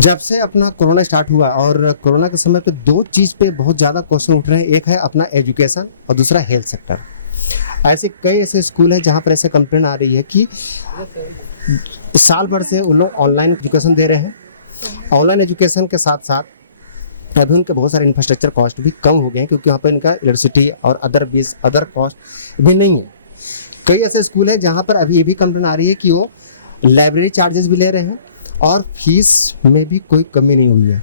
जब से अपना कोरोना स्टार्ट हुआ और कोरोना के समय पे दो चीज़ पे बहुत ज़्यादा क्वेश्चन उठ रहे हैं। एक है अपना एजुकेशन और दूसरा हेल्थ सेक्टर। ऐसे कई ऐसे स्कूल हैं जहाँ पर ऐसे कंप्लेन आ रही है कि साल भर से उन लोग ऑनलाइन एजुकेशन दे रहे हैं। ऑनलाइन एजुकेशन के साथ साथ अभी उनके बहुत सारे इंफ्रास्ट्रक्चर कॉस्ट भी कम हो गए हैं, क्योंकि यहाँ पर इनका इलेक्ट्रिसिटी और अदर कॉस्ट भी नहीं है। कई ऐसे स्कूल हैं जहाँ पर अभी ये भी कंप्लेन आ रही है कि वो लाइब्रेरी चार्जेस भी ले रहे हैं और फीस में भी कोई कमी नहीं हुई है।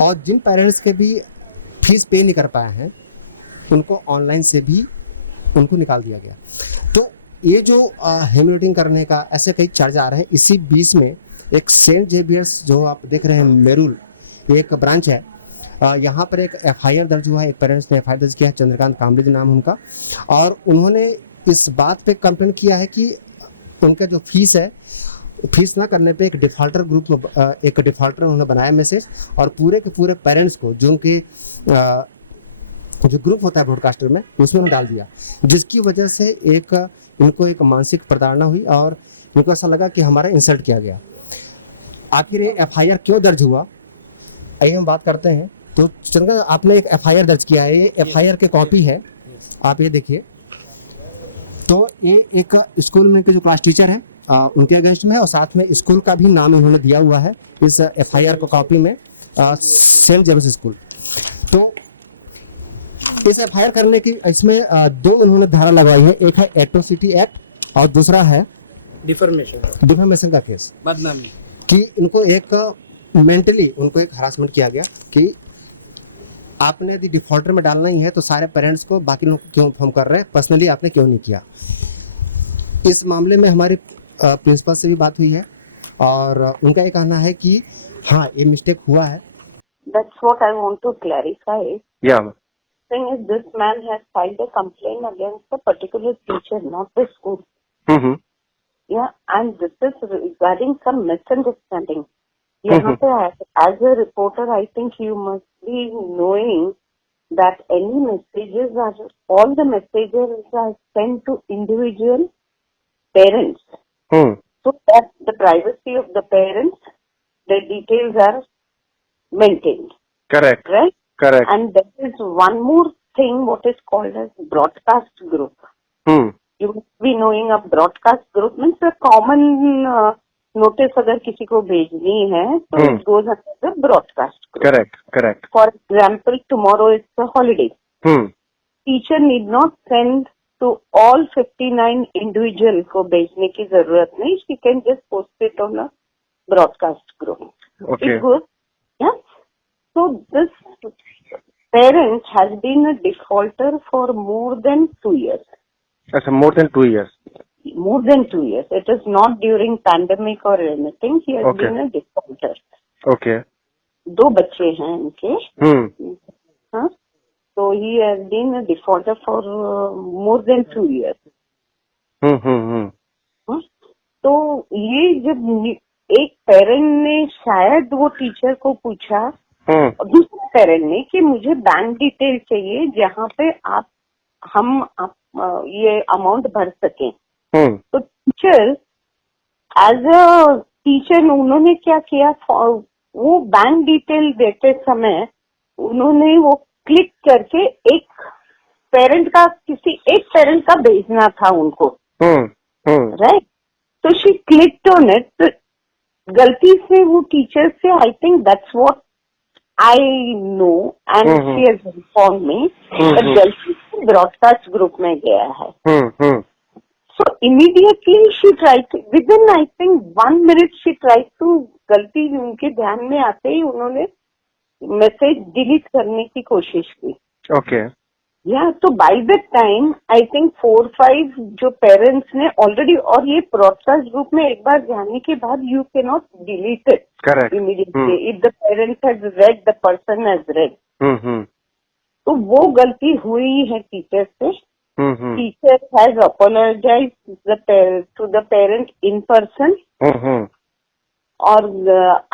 और जिन पेरेंट्स के भी फीस पे नहीं कर पाए हैं, उनको ऑनलाइन से भी उनको निकाल दिया गया। तो ये जो हेमरेटिंग करने का ऐसे कई चार्ज आ रहे हैं। इसी बीच में एक सेंट जेवियर्स जो आप देख रहे हैं मेरुल, एक ब्रांच है, यहाँ पर एक एफआईआर दर्ज हुआ है। एक पेरेंट्स ने एफआईआर दर्ज किया है, चंद्रकांत कामरेज नाम है उनका। और उन्होंने इस बात पे कंप्लेन किया है कि उनका जो फीस है, फीस ना करने पे एक डिफॉल्टर ग्रुप में एक डिफॉल्टर उन्होंने बनाया मैसेज, और पूरे के पूरे पेरेंट्स को जो उनके जो ग्रुप होता है ब्रॉडकास्टर में, उसमें उन्होंने डाल दिया, जिसकी वजह से इनको एक मानसिक प्रताड़ना हुई और इनको ऐसा लगा कि हमारा इंसल्ट किया गया। आखिर ये एफआईआर क्यों दर्ज हुआ, आइए हम बात करते हैं। तो चंद्रकांत, आपने एक एफआईआर दर्ज किया है, ये एफआईआर की कॉपी है, आप ये देखिए। तो ये एक स्कूल में के जो क्लास टीचर है उनके अगेंस्ट में है, और साथ में स्कूल का भी नाम इन्होंने दिया हुआ है इस एफआईआर को कॉपी में, सेंट जेवियर्स स्कूल। तो इस एफआईआर करने की इसमें दो उन्होंने धारा लगवाई है। एक है एट्रोसिटी एक्ट और दूसरा है डिफेमेशन का केस, बदनामी। कि इनको एक मेंटली उनको एक हरासमेंट किया गया कि आपने यदि डिफॉल्टर में डालना ही है तो सारे पेरेंट्स को बाकी लोग क्यों इन्फॉर्म कर रहे हैं, पर्सनली आपने क्यों नहीं किया। इस मामले में हमारे प्रिंसिपल से भी बात हुई है और उनका ये कहना है कि हाँ, ये मिस्टेक हुआ है। That's what I want to clarify. Yeah. Thing is, this man has filed a complaint against a particular teacher, not the school. Mm-hmm. Yeah, and this is regarding some misunderstanding. यहाँ पे as a reporter, I think you must be knowing that any messages all the messages are sent to individual parents. So that the privacy of the parents, the details are maintained. Correct. Right? Correct. And there is one more thing, what is called as broadcast group. You must be knowing a broadcast group means a common notice अगर किसी को भेजनी है तो it goes under the broadcast group. Correct. Correct. For example, tomorrow is a holiday. Teacher need not send to all 59 individual को भेजने की जरूरत नहीं. She can just post it on a broadcast group. Okay. It goes, yeah. So this parent has been a defaulter for more than 2 years. अच्छा, more than 2 years. More than 2 years. It is not during pandemic or anything. He has Okay. been a defaulter. Okay. 2 बच्चे हैं इनके. हाँ. So he has been a defaulter for more than 2 years. हाँ. तो ये जब एक पेरेंट ने शायद वो टीचर को पूछा और दूसरे पेरेंट ने कि मुझे बैंक डिटेल चाहिए जहाँ पे हम ये अमाउंट भर सकें. तो टीचर एज अ टीचर उन्होंने क्या किया, वो बैंक डिटेल देते समय उन्होंने वो क्लिक करके एक पेरेंट का भेजना था उनको. राइट. तो शी क्लिक्ड ऑन इट. तो गलती से वो टीचर से, I think that's what I know and she has informed मी, गलती से ब्रॉडकास्ट ग्रुप में गया है. So immediately she tried to, within I think 1 minute she tried to, गलती उनके ध्यान में आते ही उन्होंने मैसेज डिलीट करने की कोशिश की. Okay. या तो by the time I think 4-5 जो पेरेंट्स ने ऑलरेडी, और ये ब्रॉडकास्ट ग्रुप में एक बार जाने के बाद you can not delete it. Correct. Immediately if the parent has red, the person has red. तो वो गलती हुई है टीचर से. Teacher has apologized to the parent in person. और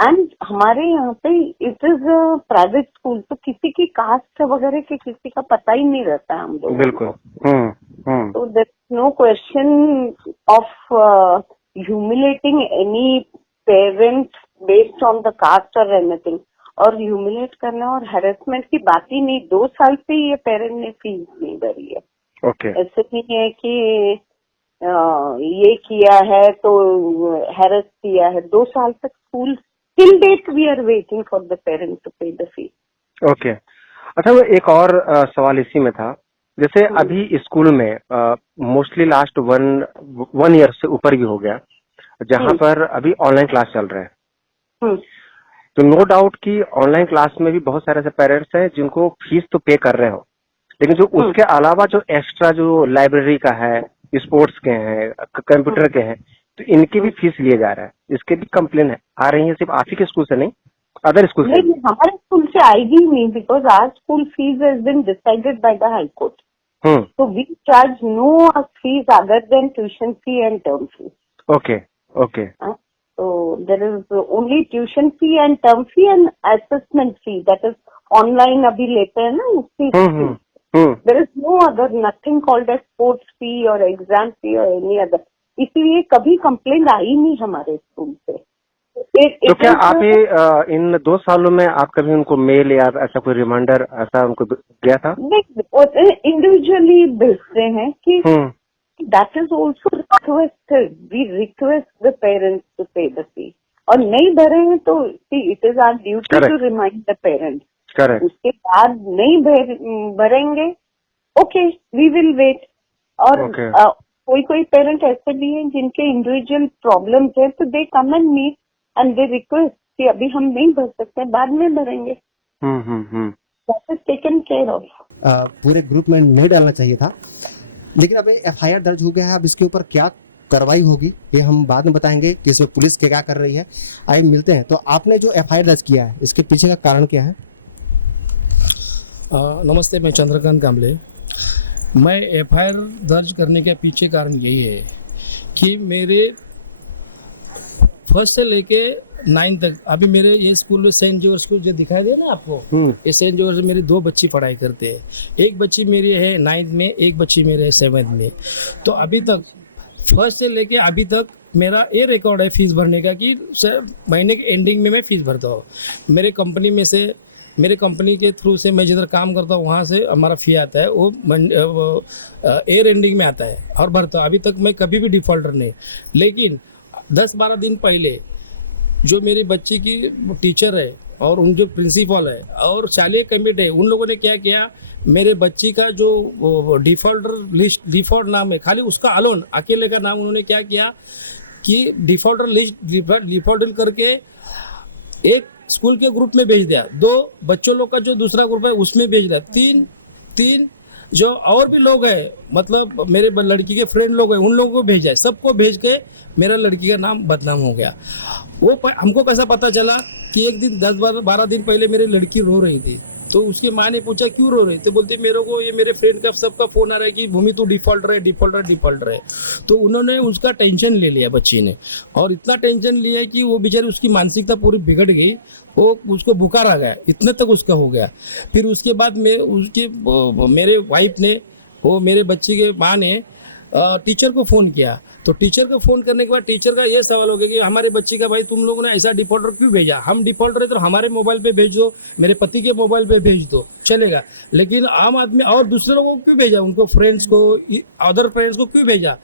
एंड हमारे यहाँ पे इट इज प्राइवेट स्कूल, तो किसी की कास्ट वगैरह के किसी का पता ही नहीं रहता है हम लोग. बिल्कुल. तो there is no question of humiliating any parent based on the caste और एनीथिंग, और ह्यूमिलेट करना और हैरेसमेंट की बात ही नहीं। 2 साल से ये पेरेंट ने फीस नहीं भरी है। ओके ऐसे नहीं है कि ये किया है तो हैरेस किया है। 2 साल तक school, till date we are waiting for the parent to pay the fee. Okay. अच्छा, वो एक और सवाल इसी में था, जैसे अभी स्कूल में मोस्टली लास्ट वन ईयर से ऊपर भी हो गया जहाँ पर अभी ऑनलाइन क्लास चल रहे हैं, तो नो डाउट कि ऑनलाइन क्लास में भी बहुत सारे ऐसे पेरेंट्स हैं जिनको फीस तो पे कर रहे हो, लेकिन जो उसके अलावा जो एक्स्ट्रा जो लाइब्रेरी का है, स्पोर्ट्स के हैं, कंप्यूटर के हैं, तो इनकी भी फीस लिए जा रहा है। इसके भी कंप्लेन आ रही है, सिर्फ आप ही के स्कूल से नहीं, अदर स्कूल से? नहीं, हमारे स्कूल से आएगी नहीं, because our school fees has been decided by the high court. So we charge no fees other than tuition fee and term fee. Okay, okay. So there is only tuition fee and term fee and assessment fee, that is online अभी लेते हैं ना उसकी fee. There is no other, nothing called as sports fee or exam fee or any other. इसीलिए कभी complaint आई नहीं हमारे school से। तो क्या आप इन 2 सालों में आप कभी उनको मेल या ऐसा कोई रिमाइंडर ऐसा उनको गया था? नहीं, इंडिविजुअली भेजते हैं कि that is also requested, we request the parents to pay the fee, और नहीं भरे हैं तो it is our duty to remind the parents. Correct. उसके बाद नहीं भरेंगे, ओके वी विल वेट। और कोई पेरेंट ऐसे भी हैं जिनके इंडिविजुअल प्रॉब्लम्स है, तो they come and meet and they request कि अभी हम नहीं भर सकते, बाद में भरेंगे। That is taken care of. पूरे ग्रुप में नहीं डालना चाहिए था, लेकिन अब एफआईआर दर्ज हो गया है। अब इसके ऊपर क्या कार्रवाई होगी ये हम बाद में बताएंगे कि इसमें पुलिस क्या कर रही है। आइए मिलते हैं। तो आपने जो एफआईआर दर्ज किया है, इसके पीछे का कारण क्या है? नमस्ते, मैं चंद्रकांत कांबले। मैं एफआईआर दर्ज करने के पीछे कारण यही है कि मेरे फर्स्ट से लेके 9 तक, अभी मेरे ये स्कूल में सेंट जॉर्ज स्कूल जो दिखाई दे ना आपको, ये सेंट जॉर्ज में मेरी 2 बच्ची पढ़ाई करते हैं। एक बच्ची मेरी है 9th में, एक बच्ची मेरे है 7th में। तो अभी तक फर्स्ट से लेके अभी तक मेरा ये रिकॉर्ड है फीस भरने का कि महीने के एंडिंग में मैं फ़ीस भरता हूँ। मेरे कंपनी में से, मेरे कंपनी के थ्रू से मैं जिधर काम करता हूँ वहाँ से हमारा फ़ी आता है, वो एयर एंडिंग में आता है और भरता हूँ। अभी तक मैं कभी भी डिफ़ॉल्टर नहीं। लेकिन 10-12 दिन पहले जो मेरी बच्ची की टीचर है और उन जो प्रिंसिपल है और शालेय कमेटी है, उन लोगों ने क्या किया, मेरे बच्ची का जो डिफ़ॉल्टर लिस्ट, डिफ़ॉल्ट नाम है खाली उसका अलोन अकेले का नाम, उन्होंने क्या किया कि डिफ़ॉल्टर लिस्ट डिफ़ॉल्ट करके एक स्कूल के ग्रुप में भेज दिया, 2 बच्चों लोग का जो दूसरा ग्रुप है उसमें भेज दिया, 3 जो और भी लोग हैं, मतलब मेरे लड़की के फ्रेंड लोग हैं, उन लोगों को भेजा है। सबको भेज के मेरा लड़की का नाम बदनाम हो गया। वो हमको कैसा पता चला कि एक दिन 10-12 दिन पहले मेरी लड़की रो रही थी, तो उसकी माँ ने पूछा क्यों रो रही, तो बोलती मेरे को ये मेरे फ्रेंड का सबका फ़ोन आ रहा है कि भूमि तू डिफ़ॉल्टर है। तो उन्होंने उसका टेंशन ले लिया बच्ची ने, और इतना टेंशन लिया कि वो बेचारी, उसकी मानसिकता पूरी बिगड़ गई, वो उसको बुखार आ गया, इतने तक उसका हो गया। फिर उसके बाद में मेरे वाइफ ने, वो मेरे बच्ची के माँ ने टीचर को फ़ोन किया। तो टीचर को फ़ोन करने के बाद टीचर का ये सवाल हो गया कि हमारे बच्ची का, भाई तुम लोगों ने ऐसा डिफ़ॉल्टर क्यों भेजा, हम डिफ़ॉल्टर है तो हमारे मोबाइल पे भेज दो, मेरे पति के मोबाइल पे भेज दो, चलेगा, लेकिन आम आदमी और दूसरे लोगों को क्यों भेजा, उनको फ्रेंड्स को, अदर फ्रेंड्स को क्यों भेजा।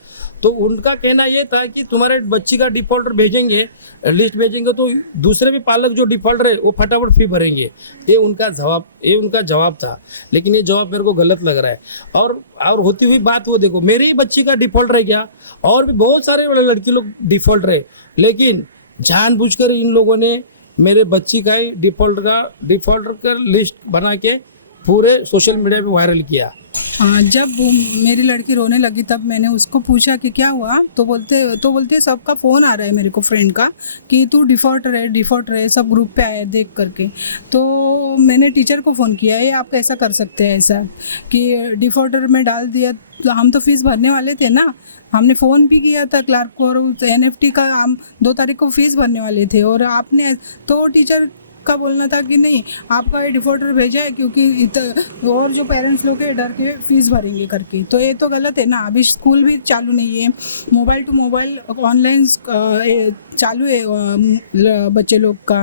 तो उनका कहना ये था कि तुम्हारे बच्ची का डिफ़ॉल्टर भेजेंगे, लिस्ट भेजेंगे तो दूसरे भी पालक जो डिफ़ॉल्टर है वो फटाफट फी भरेंगे। ये उनका जवाब था, लेकिन ये जवाब मेरे को गलत लग रहा है। और होती हुई बात वो देखो, मेरी ही बच्ची का डिफ़ॉल्ट रह गया, और भी बहुत सारे लड़की लोग डिफ़ॉल्ट रहे, लेकिन जानबूझकर इन लोगों ने मेरे बच्ची का ही डिफ़ॉल्टर का लिस्ट बना के पूरे सोशल मीडिया पे वायरल किया। हाँ, जब मेरी लड़की रोने लगी तब मैंने उसको पूछा कि क्या हुआ, तो बोलते सबका फ़ोन आ रहा है मेरे को, फ्रेंड का, कि तू डिफ़ॉल्टर है, सब ग्रुप पे आया देख करके। तो मैंने टीचर को फ़ोन किया, ये आप कैसा कर सकते हैं ऐसा कि डिफ़ॉल्टर में डाल दिया, तो हम तो फीस भरने वाले थे ना, हमने फ़ोन भी किया था क्लार्क को, और NFT का हम 2 तारीख को फ़ीस भरने वाले थे, और आपने तो टीचर उसका बोलना था कि नहीं आपका ये डिफॉल्टर भेजा है क्योंकि और जो पेरेंट्स लोग हैं डर के फीस भरेंगे करके। तो ये तो गलत है ना। अभी स्कूल भी चालू नहीं है, मोबाइल टू मोबाइल ऑनलाइन चालू है बच्चे लोग का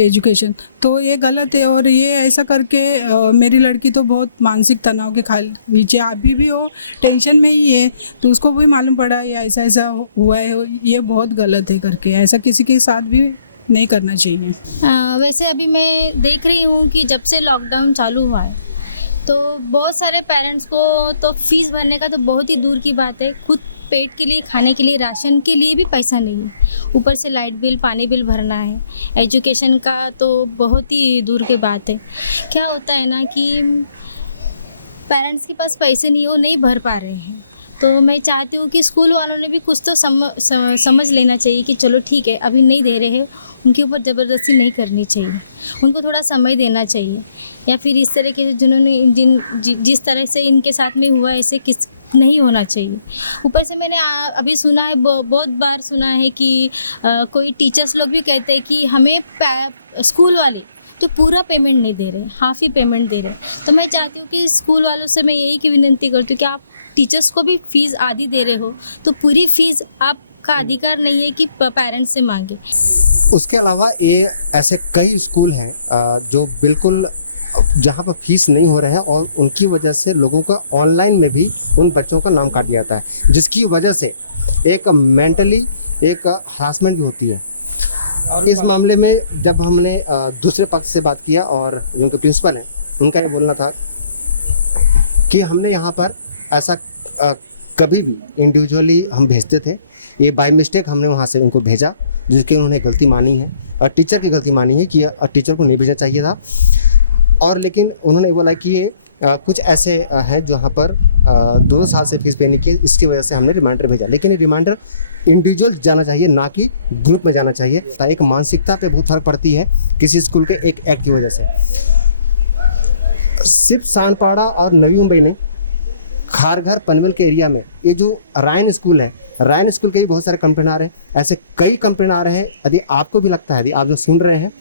एजुकेशन, तो ये गलत है। और ये ऐसा करके मेरी लड़की तो बहुत मानसिक तनाव के नीचे अभी भी वो टेंशन में ही है। तो उसको भी मालूम पड़ा या ऐसा ऐसा हुआ है, ये बहुत गलत है करके। ऐसा किसी के साथ भी नहीं करना चाहिए। वैसे अभी मैं देख रही हूँ कि जब से लॉकडाउन चालू हुआ है तो बहुत सारे पेरेंट्स को तो फीस भरने का तो बहुत ही दूर की बात है, खुद पेट के लिए, खाने के लिए, राशन के लिए भी पैसा नहीं है, ऊपर से लाइट बिल, पानी बिल भरना है, एजुकेशन का तो बहुत ही दूर की बात है। क्या होता है ना कि पेरेंट्स के पास पैसे नहीं हो, नहीं भर पा रहे हैं, तो मैं चाहती हूँ कि स्कूल वालों ने भी कुछ तो समझ लेना चाहिए कि चलो ठीक है अभी नहीं दे रहे हैं, उनके ऊपर ज़बरदस्ती नहीं करनी चाहिए, उनको थोड़ा समय देना चाहिए। या फिर इस तरह के जिन्होंने जिस तरह से इनके साथ में हुआ ऐसे किस नहीं होना चाहिए। ऊपर से मैंने अभी सुना है, बहुत बार सुना है कि कोई टीचर्स लोग भी कहते हैं कि हमें स्कूल वाले तो पूरा पेमेंट नहीं दे रहे, हाफ ही पेमेंट दे रहे। तो मैं चाहती हूँ कि स्कूल वालों से मैं यही की विनती करती हूँ कि आप टीचर्स को भी फीस आधी दे रहे हो तो पूरी फीस आपका अधिकार नहीं है कि पेरेंट्स से मांगे। उसके अलावा ये ऐसे कई स्कूल हैं जो बिल्कुल जहाँ पर फीस नहीं हो रहा है और उनकी वजह से लोगों का ऑनलाइन में भी उन बच्चों का नाम काट दिया जाता है, जिसकी वजह से एक मेंटली एक हरासमेंट भी होती है। इस मामले में जब हमने दूसरे पक्ष से बात किया और जो उनके प्रिंसिपल हैं उनका ये बोलना था कि हमने यहाँ पर ऐसा कभी भी इंडिविजुअली हम भेजते थे, ये बाय मिस्टेक हमने वहाँ से उनको भेजा जिसकी उन्होंने गलती मानी है और टीचर की गलती मानी है कि टीचर को नहीं भेजना चाहिए था। और लेकिन उन्होंने बोला कि ये कुछ ऐसे हैं जहाँ पर 2 साल से फीस पे नहीं की, इसकी वजह से हमने रिमाइंडर भेजा। लेकिन ये रिमाइंडर इंडिविजुअल जाना चाहिए, ना कि ग्रुप में जाना चाहिए। एक मानसिकता पे बहुत फर्क पड़ती है किसी स्कूल के एक एक्ट की वजह से। सिर्फ सानपाड़ा और नवी मुंबई नहीं, खारघर पनवेल के एरिया में ये जो रायन स्कूल है, रायन स्कूल के भी बहुत सारे कंप्लेन आ रहे हैं। ऐसे कई कंप्लेन आ रहे हैं। यदि आपको भी लगता है, यदि आप जो सुन रहे हैं,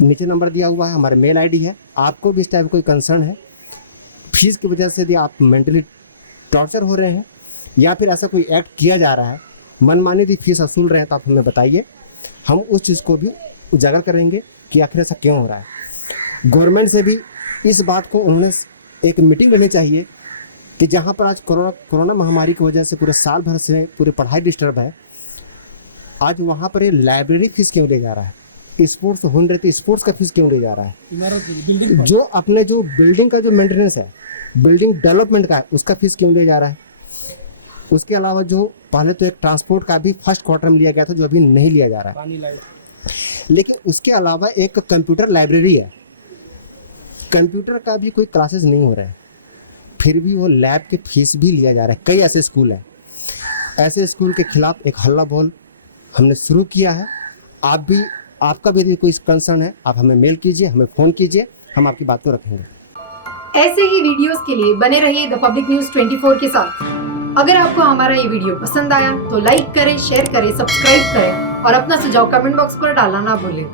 नीचे नंबर दिया हुआ है, हमारे मेल आईडी है, आपको भी इस टाइप कोई कंसर्न है, फीस की वजह से यदि आप मेंटली टॉर्चर हो रहे हैं या फिर ऐसा कोई एक्ट किया जा रहा है, मनमानी यदि फीस वसूल रहे हैं, तो आप हमें बताइए। हम उस चीज़ को भी उजागर करेंगे कि आखिर ऐसा क्यों हो रहा है। गवर्नमेंट से भी इस बात को उन्होंने एक मीटिंग लेनी चाहिए कि जहाँ पर आज कोरोना महामारी की वजह से पूरे साल भर से पूरी पढ़ाई डिस्टर्ब है, आज वहाँ पर ये लाइब्रेरी फीस क्यों ले जा रहा है, स्पोर्ट्स हो रहे थे स्पोर्ट्स का फीस क्यों ले जा रहा है, जो अपने जो बिल्डिंग का जो मेंटेनेंस है, बिल्डिंग डेवलपमेंट का, उसका फीस क्यों ले जा रहा है। उसके अलावा जो पहले तो एक ट्रांसपोर्ट का भी फर्स्ट क्वार्टर में लिया गया था जो अभी नहीं लिया जा रहा है। लेकिन उसके अलावा एक कंप्यूटर लाइब्रेरी है, कंप्यूटर का भी कोई क्लासेस नहीं हो रहा है, फिर भी वो लैब के फीस भी लिया जा रहा है। कई ऐसे स्कूल हैं, ऐसे स्कूल के खिलाफ एक हल्ला बोल हमने शुरू किया है। आपका भी यदि कोई कंसर्न है, आप हमें मेल कीजिए, हमें फ़ोन कीजिए, हम आपकी बात को रखेंगे। ऐसे ही वीडियोस के लिए बने रहिए द पब्लिक न्यूज़ 24 के साथ। अगर आपको हमारा ये वीडियो पसंद आया तो लाइक करें, शेयर करें, सब्सक्राइब करें और अपना सुझाव कमेंट बॉक्स पर डालना ना भूलें।